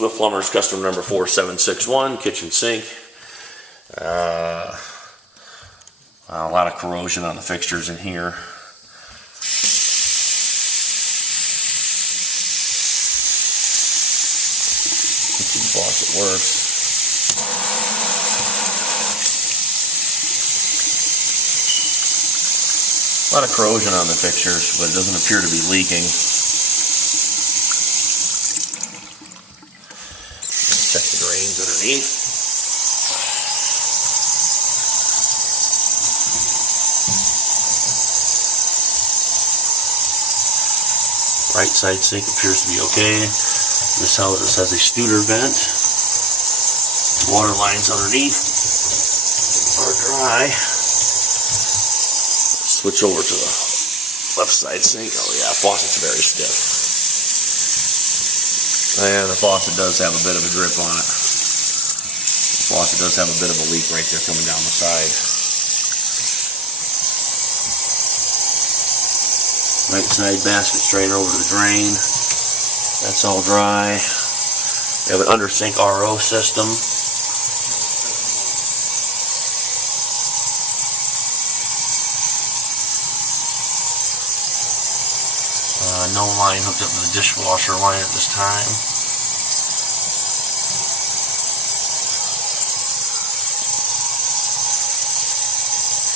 Swift Plumbers, customer number 4761, kitchen sink. A lot of corrosion on the fixtures in here. Kitchen faucet works. A lot of corrosion on the fixtures, but it doesn't appear to be leaking. Check the drains underneath. Right side sink appears to be okay. This has a Studer vent. Water lines underneath are dry. Switch over to the left side sink. Oh yeah, faucet's very stiff. And the faucet does have a bit of a drip on it. The faucet does have a bit of a leak right there coming down the side. Right side basket strainer over the drain. That's all dry. We have an under sink RO system. No line hooked up to the dishwasher line at this time.